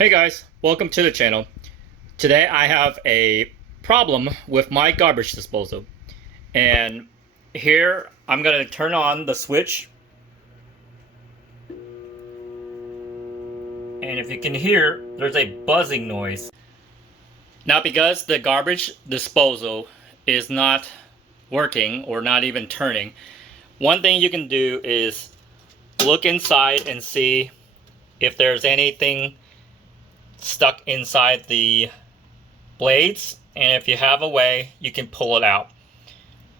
Hey guys, welcome to the channel. Today I have a problem with my garbage disposal. And here I'm going to turn on the switch. And if you can hear, there's a buzzing noise. Now because the garbage disposal is not working or not even turning, one thing you can do is look inside and see if there's anything stuck inside the blades, and if you have a way you can pull it out.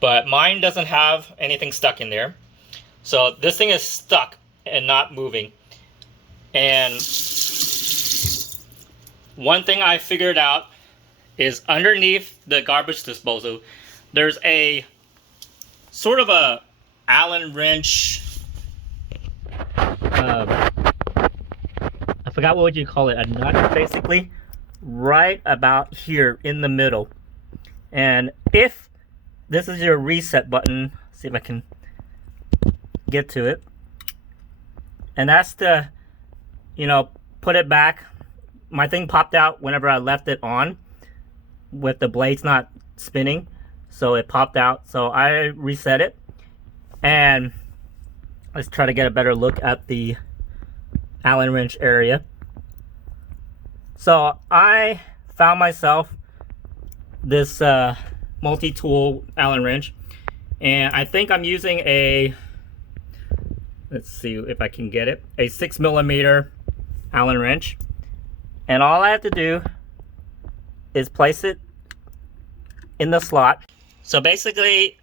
But mine doesn't have anything stuck in there, so this thing is stuck and not moving. And one thing I figured out is underneath the garbage disposal there's a sort of a Allen wrench, I forgot what you call it, a nut basically, right about here in the middle. And if this is your reset button, see if I can get to it, and that's to, put it back. My thing popped out whenever I left it on with the blades not spinning, so it popped out, so I reset it. And let's try to get a better look at the Allen wrench area. So I found myself this multi-tool Allen wrench, and I think I'm using a, let's see if I can get it, a 6mm Allen wrench. And all I have to do is place it in the slot. So basically,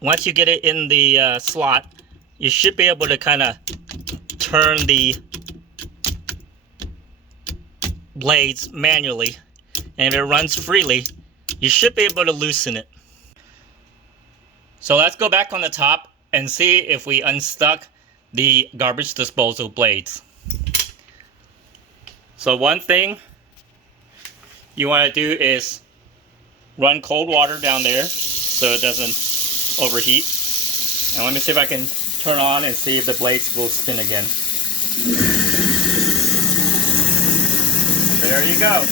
once you get it in the slot, you should be able to kind of turn the blades manually, and if it runs freely you should be able to loosen it. So let's go back on the top and see if we unstuck the garbage disposal blades. So one thing you want to do is run cold water down there so it doesn't overheat. And let me see if I can turn on and see if the blades will spin again. There you go.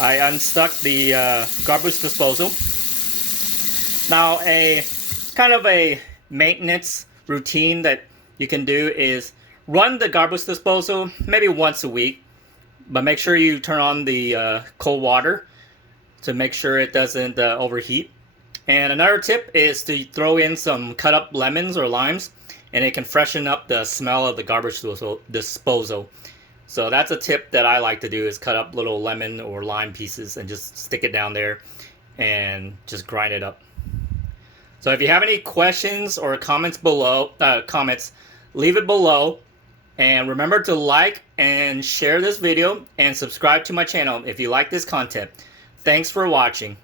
I unstuck the garbage disposal. Now a kind of a maintenance routine that you can do is run the garbage disposal maybe once a week, but make sure you turn on the cold water to make sure it doesn't overheat. And another tip is to throw in some cut up lemons or limes, and it can freshen up the smell of the garbage disposal. So that's a tip that I like to do, is cut up little lemon or lime pieces and just stick it down there and just grind it up. So if you have any questions or comments below, leave it below. And remember to like and share this video and subscribe to my channel if you like this content. Thanks for watching.